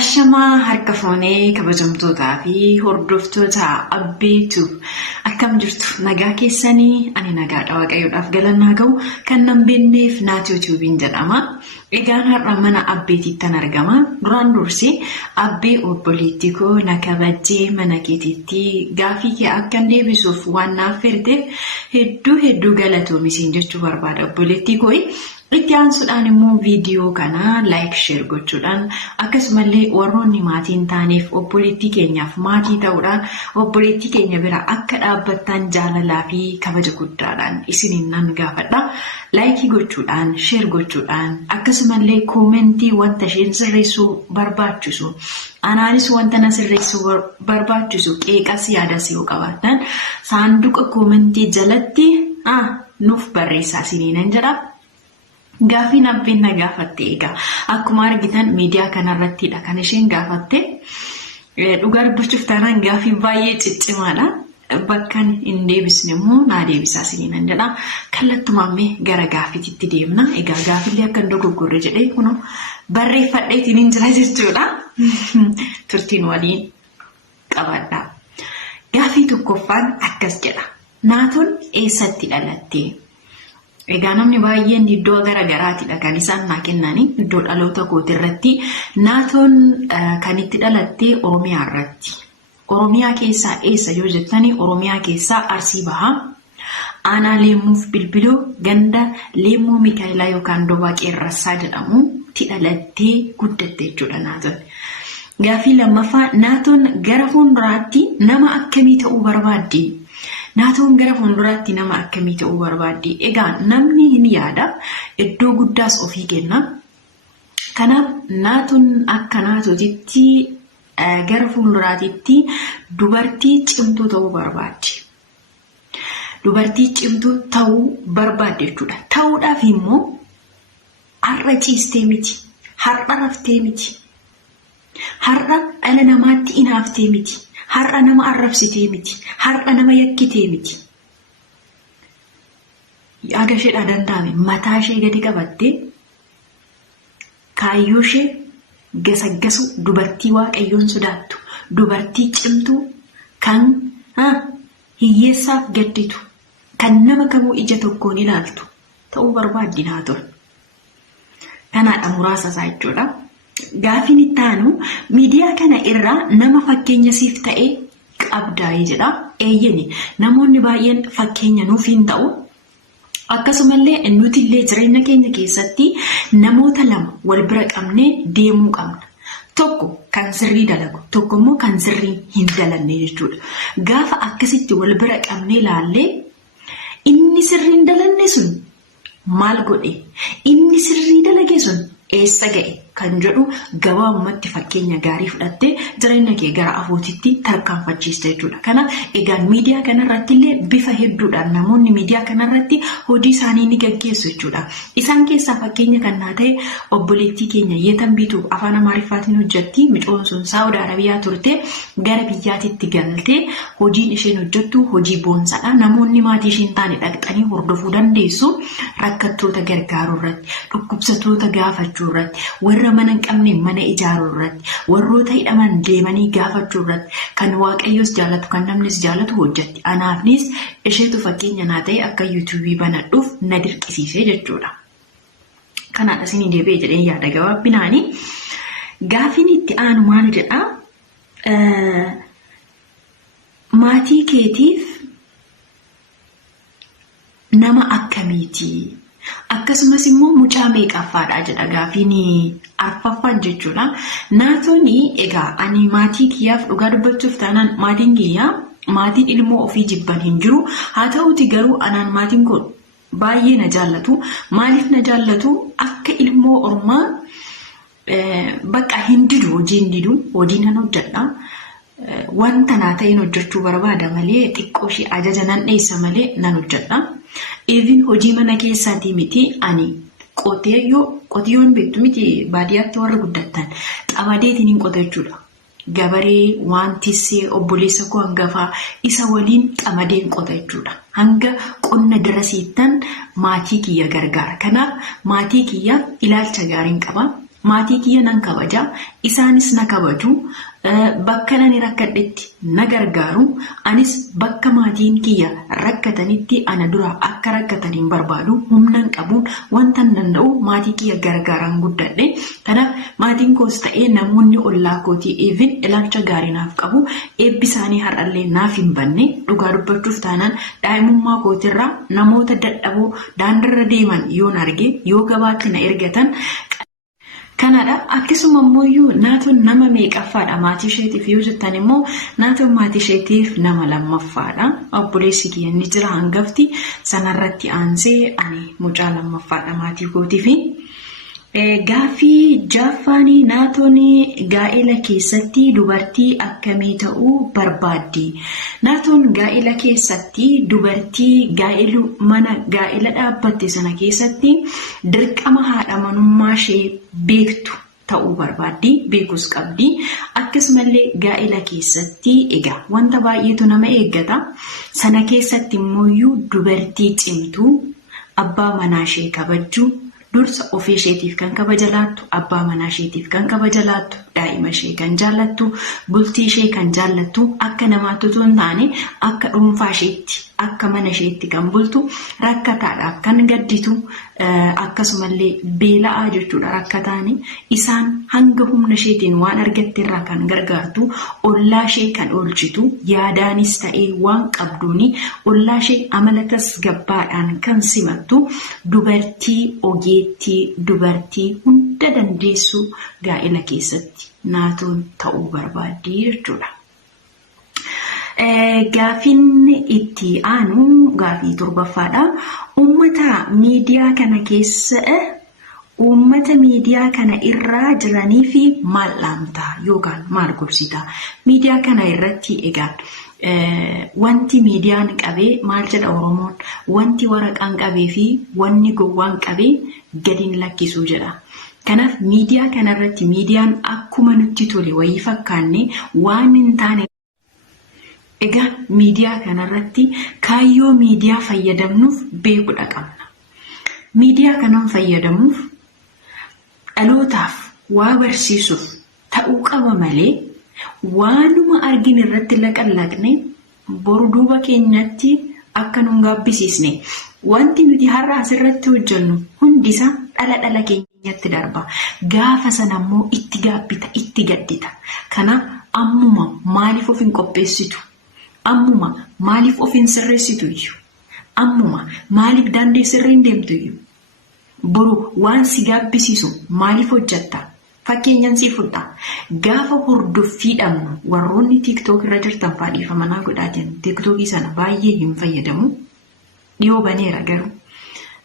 Ashamaa harka foonee kabajamtootaa fi hordoftoota abbeetu akkam jirtu nagaa keessanii ani nagaadha waaqayyoodhaaf galannaa ga'u kan nan beekneef naati yuutuubiin jedhama. Egaan har'a mana abbeetittan argama. Duraan dursee abbee obboleettii koo na kabajjee mana keetitti gaafii kee akkan deebisuuf waan naaf firteef hedduu galatoomi jechuu barbaada obboleettii koo. Itti aansuudhaan immoo viidiyoo kana like share gochuudhaan akkasumallee warroonni maatiin taaneef obboleettii keenyaaf maatii ta'uudhaan obboleettii keenya bira akka dhaabbattan jaalalaa fi kabaja guddaadhaan isiniin nan gaafadha. Like gochuudhaan share gochuudhaan akkasumallee koomentii wanta isheen sirreessuu barbaachisu anaanis wanta na sirreessuu barbaachisu qeeqas yaadas yoo qabaattan saanduqa koomentii jalatti nuuf barreessaa isiniin jedha. Gaafiin abbeen na gaafatte egaa akkuma argitan miidiyaa kanarrattidha kan isheen gaafatte. Dhugaa dubbachuuf taanaan gaafii baay'ee ciccimaadha. Bakkan hin deebisne immoo naa deebisaa isiniin jedha. Kallattumaamee gara gaafiitti deemna. Egaa gaafillee akka hin dogoggorre jedhee kunoo barreeffadheetiin hin jira jechuudha. Turtiin waliin qabadha. Gaafii tokkoffaan akkas jedha. Naatoon eessatti dhalatte? Egaa namni baay'een iddoo garagaraatidha kan isaan naa kennanii iddoo dhaloota kooti irratti. Naatoon kan itti dhalatte Oromiyaa irratti. Oromiyaa keessaa eessa yoo jettanii Oromiyaa keessaa Arsii Bahaa. Aanaa Leemmuuf Bilbiloo ganda Leemmoo Mikaayilaa yookaan Dowaa Qeerransaa jedhamutti dhalattee guddatte jechuudha Naatoon. Gaafii lammaffaa Naatoon gara fuulduraatti nama akkamii ta'uu barbaaddi? Naatoon gara fuulduraatti nama akkamii ta'uu barbaaddi? Egaa namni hin yaada iddoo guddaas ofii kenna. Kanaaf Naatoon akka Naatootitti gara fuulduraatti dubartii cimtuu ta'uu barbaaddi. Dubartii cimtuu ta'uu barbaadde jechuudha. Ta'uudhaaf immoo har'a ciistee miti, har'a raftee miti, har'a dhala namaatti hinaaftee miti. Har'a nama arrabsitee miti. Har'a nama yakkitee miti. Yaada isheedhaa danda'ame mataa ishee gadi qabattee kaayyoo ishee gasaggasu dubartii waaqayyoon sodaattu, dubartii cimtuu kan hiyyeessaaf gadditu, kan nama kamuu ija tokkoon ilaaltu ta'uu barbaaddi Naatoon. Kanaadha muraasa isaa jechuudha. Gaafiin itti aanu miidiyaa kana irraa nama fakkeenya siif ta'ee qabdaa'ee jedha. Eeyyeni namoonni baay'een fakkeenya nuuf hin ta'u. Akkasumallee nuti illee jireenya keenya keessatti namoota lama wal bira qabnee deemuu qabna. Tokko kan sirrii dalagu, tokko immoo kan sirrii hin dalanne jechuudha. Gaafa akkasitti wal bira qabnee ilaallee inni sirrii hin dalanne sun maal godhe? Inni sirrii dalage sun eessa ga'e kan jedhu gabaabumatti fakkeenya gaarii fudhattee jireenya kee gara afootitti tarkaanfachiista jechuudha. Kanaaf egaan miidiyaa kanarratti illee bifa hedduudhaan namoonni miidiyaa kanarratti hojii isaanii ni gaggeessu jechuudha. Isaan keessaa fakkeenya kan naa ta'e obboleettii keenya Yetan Biituuf afaan Amaariffaatiin hojjetti. Micoon sun Saawud Arabiyaa turte gara biyyaatitti galtee hojiin isheen hojjettu hojii boonsaadha. Namoonni maatii isheen taane dhaqxanii hordofuu dandeessu. Rakkattoota gargaaruu irratti, dhukkubsattoota gaafachuu irratti, warra mana hin qabne mana ijaaruu irratti, warroota hidhaman deemanii gaafachuu irratti kan waaqayyoos jaallatu kan namnis jaallatu hojjetti. Anaafnis isheetu fakkeenya naa ta'e akka yuutuubii banadhuuf na dirqisiisee jechuudha. Kanaadha isinii deebi'ee jedhee yaada gabaabinaani. Gaafiin itti aanu maal jedhaa? Maatii keetiif nama akkamiiti? Akkasumas immoo mucaa meeqaffaadha jedha gaafiin arfaffaan jechuudha. Naatoon egaa ani maatii kiyyaaf dhugaa dubbachuuf taanaan maatiin kiyyaa maatiin ilmoo ofii jibban hin jiru. Haa ta'uuti garuu anaan maatiin kun baay'ee na jaallatu. Maaliif na jaallatu? Akka ilmoo ormaa bakka hin didu hojii nan hojjedha. Wanta naa ta'een hojjechuu barbaada malee xiqqoo ishee ajaja nan dhiyeessa malee nan hojjedha. Even hojii mana keessaatii miti ani qotiyyoon beektu miti baadiyyaatti warra guddattan xabadeetiin hin qota jechuudha. Gabaree waan tissee obboleessa koo hangafaa isa waliin xamadeen qota jechuudha. Hanga qonna dirasiittan maatii kiyya gargaara. Kanaaf maatii kiyyaaf ilaalcha gaariin qaba. maatii kiyya nan kabaja, isaanis na kabaju, bakka nani rakkadhetti na gargaaru, anis bakka maatiin kiyya rakkatanitti ana dura akka rakkataniin barbaadu, humnan qabuun wanta danda'u maatii kiyya gargaaraan guddadhe. Kanaaf maatiin koos ta'ee namoonni ollaa kootii even ilaalcha gaarii naaf qabu, eebbi isaanii har'allee naaf hin banne. Dhugaa dubbachuuf taanaan daa'imummaa kootirraa namoota dadhaboo daandirra deeman yoon arge yoo gabaatti na ergatan kanadha. Akkasuma immoo naatoon nama meeqaffaadha maatii isheetiif yoo jettan immoo naatoon maatii isheetiif nama lammaffaadha. Obboleessi kiyya ni jira hangafti, sanarratti aansee ani mucaa lammaffaadha maatii kootiif. Gaaffii jaffaanii naatoon gaa'ela keessatti dubartii akkamii ta'uu barbaaddi? Naatoon gaa'ela keessatti dubartii mana gaa'ela dhaabbatte sana keessatti dirqama haadha manummaa ishee beektu ta'uu barbaaddi, beekus qabdi. Akkasumallee gaa'ela keessatti egaa wanta baay'eetu nama eeggata. Sana keessatti immoo dubartii cimtuu, abbaa manaa ishee kabajju, dursa ofii isheetiif kan kabaja laattu, abbaa manaa isheetiif kan kabaja laattu, daa'ima ishee kan jaallattu, bultii ishee kan jaallattu, akka namaatti utuu hin taane akka dhuunfaa isheetti, akka mana isheetti kan bultu, rakkataadhaaf kan gadditu, akkasumallee beela'aa jechuudha rakkataani. Isaan hanga humna isheetiin waan argatte irraa kan gargaartu, ollaa ishee kan oolchitu, yaadaanis ta'ee waan qabduuni, ollaa ishee amala tasgabbaadhaan kan simattu, dubartii ogeettii, dubartii hunda dandeessu gaa'ela keessatti naatoon ta'uu barbaaddi jechuudha. Gaaffiin itti aanu gaaffii torbaffaadha. Uummata miidiyaa kana irra jiraniif maal dhaamta yookaan maal gorsita? Miidiyaa kana irratti egaa wanti miidiyaan qabee maal jedha Oromoon? Wanti waraqaan qabee fi wanni gowwaan qabee gadiin lakkisuu jedha. Kanaaf miidiyaa kanarratti miidiyaan akkuma nutti tole wayii fakkaanne waan hin taane. Egaa miidiyaa kanarratti kaayyoo miidiyaa fayyadamnuuf beekudha qabna. Miidiyaa kanaan fayyadamuuf dhalootaaf waa barsiisuuf ta'uu qaba malee waanuma argin irratti laqallaqne boru duuba keenyatti akka nun gaabbisiisne. Wanti nuti har'a asirratti hojjennu hundisaa dhala keenyatti darba. Gaafa sana immoo itti gaabbita, itti gaddita. Kanaaf ammuma maaliif of hin qopheessitu? Ammuma maaliif of hin sirreessitu iyyuu? Ammuma maaliif daandii sirriin deemtu iyyuu? Boru waan si gaabbisiisu maaliif hojjetta? Fakkeenyaan si fudha. Gaafa hordoffii dhabnu warroonni TikTok irra jirtan faadhiifamanaa godhaatiin TikTokii sana baay'ee hin fayyadamu. Dhiyoo baneera garuu.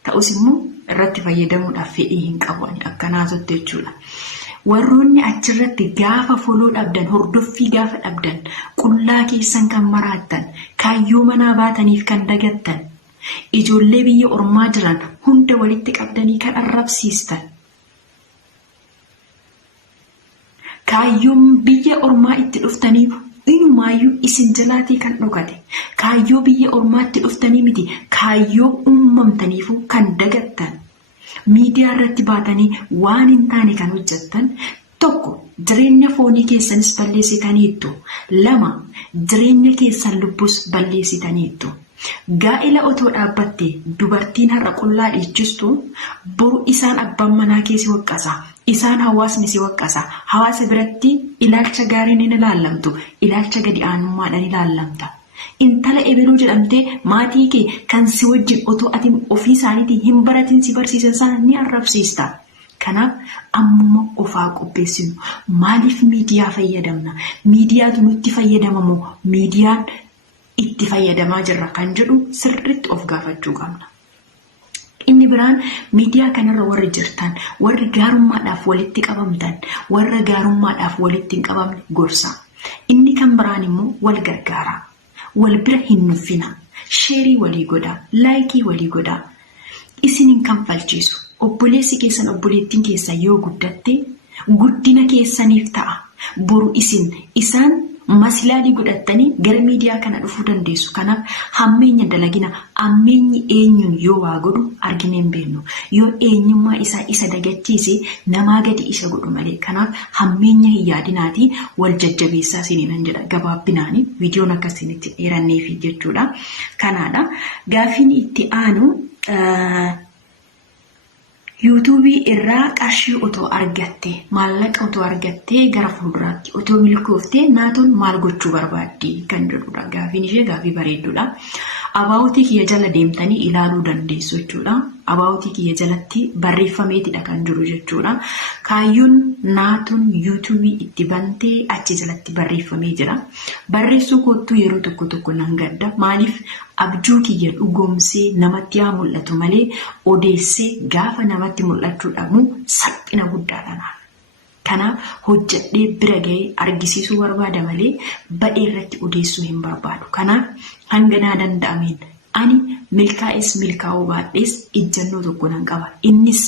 Ta'us immoo irratti fayyadamuudhaaf fedhii hin qabu akkanaa sotte jechuudha. Warroonni achirratti gaafa foloo dhabdan, hordoffii gaafa dhabdan, qullaa keessan kan maraattan, kaayyoo manaa baataniif kan dagattan, ijoollee biyya ormaa jiran hunda walitti qabdanii kan arrabsiistan. Kaayyoon biyya ormaa itti dhuftaniif inumaayyuu isin jalaatii kan dhokate. Kaayyoo biyya ormaatti dhuftanii miti, kaayyoo uumamtaniifu kan dagattan. Miidiyaa irratti baatanii waan hin taane kan hojjettan. Tokko, jireenya foonii keessanis balleessitaniittu. Lama, jireenya keessan lubbus balleessitaniittu. Gaa'ela otoo dhaabbatte dubartiin har'a qullaa dhiichistu boru isaan abbaan manaa keessi waqqasa. Isaan hawaasni si waqqasa. Hawaasa biratti ilaalcha gaariin hin ilaallamtu. Ilaalcha gadi aanummaadhaan ilaallamta. Intala ebeluu jedhamtee maatii kee kan si wajjin otoo ati ofii isaaniitiin hin baratin si barsiisan sana ni arrabsiista. Kanaaf ammuma ofaa qopheessinu. Maaliif miidiyaa fayyadamna? Miidiyaatu nutti fayyadamamoo miidiyaan itti fayyadamaa jirra kan jedhu sirriitti of gaafachuu qabna. Inni biraan miidiyaa kanarra warri jirtan, warri gaarummaadhaaf walitti qabamtan, warra gaarummaadhaaf walitti hin qabamne gorsa. Inni kan biraan immoo wal gargaara. Wal bira hin nuffina. Sheerii walii godhaa, laayikii walii godhaa. Isin hin kanfalchiisu. Obboleessi keessan obboleettiin keessan yoo guddatte guddina keessaniif ta'a. Boru isaan masilaalii godhattanii gara miidiyaa kana dhufuu dandeessu. Kanaaf hammeenya dalagina. Hammeenyi eenyuun yoo waa godhu arginee hin beeknu. Yoo eenyummaa isaa isa dagachiise namaa gadi isa godhu malee. Kanaaf hammeenya hin yaadinaatii wal jajjabeessaa isiniin jedha gabaabbinaanii viidiyoon akkasinitti dheeranneefi jechuudha. Kanaadha. Gaafiin itti aanu yuutuubii irraa qarshii otoo argatte maallaqa otoo argattee gara fuulduraatti otoo milkooftee naatoon maal gochuu barbaaddi kan jedhudha. Gaafiin ishee gaafii bareedduudha. Abaawutii kiyya jala deemtanii ilaaluu dandeessu jechuudha. Abaawutii kiyya jalatti barreeffameetidha kan jiru jechuudha. Kaayyoon naatoon yuutuubii itti bantee achi jalatti barreeffamee jira. Barreessuu kottuu yeroo tokko tokko nan gadda. Maaliif abjuu kiyya dhugoomsee namatti haa mul'atu malee odeessee gaafa namatti mul'achuu dhabu salphina guddaadha. Kanaaf hojjedhee bira ga'ee argisiisuu barbaada malee badhee irratti odeessuu hin barbaadu. Kanaaf hanga naa danda'ameen ani milkaa'es milkaa'uu baadhees ejjennoo tokko nan qaba. Innis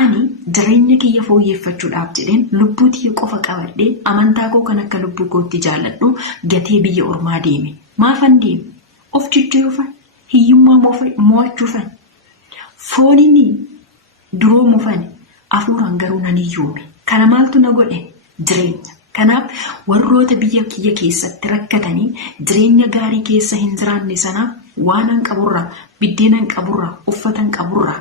ani jireenya kiyya fooyyeffachuudhaaf jedheen lubbuu kiyya qofa qabadhee amantaa koo kan akka lubbuu kootti jaalladhu gatee biyya ormaa deeme. Maafan deeme? Of jijjiiruufan, hiyyummaa mo'achuufan, fooniin duroomufan, hafuuraan garuu nan hiyyuume. Kana maaltu na godhe? Jireenya. Kanaaf warroota biyya kiyya keessatti rakkatanii jireenya gaarii keessa hin jiraanne sanaaf waanan qaburraa, biddeenan qaburraa, uffatan qaburraa,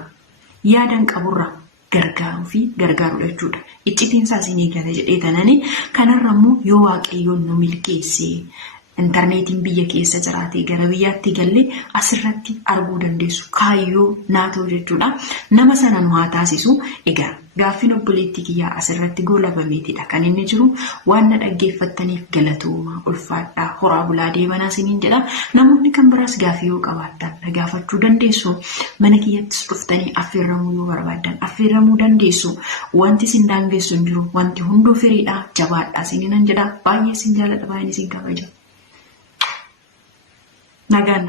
yaadan qaburraa gargaaruu fi gargaarudha jechuudha. Iccitiinsaa isin eegala jedhee tanani kanarra immoo yoo waaqayyoon nu milkeesse intarneetiin biyya keessa jiraatee gara biyyaatti galle asirratti arguu dandeessu kaayyoo naatoo jechuudha. Nama sana nu haa taasisu. Egaa gaaffiin obboleettii kiyyaa asirratti goolabameetidha kan inni jiru. Waan na dhaggeeffattaniif galatooma ulfaadhaa horaa bulaa deebanaa isiniin jedha. Namoonni kan biraas gaaffii yoo qabaattan na gaafachuu dandeessu. Mana kiyyattis dhuftanii affeerramuu yoo barbaaddan affeerramuu dandeessu. Wanti isin daangessu hin jiru. Wanti hunduu firiidha. Jabaadhaa isiniin jedha. Baay'ee isin jaalladha, baay'ee isin kabaja. Nagana.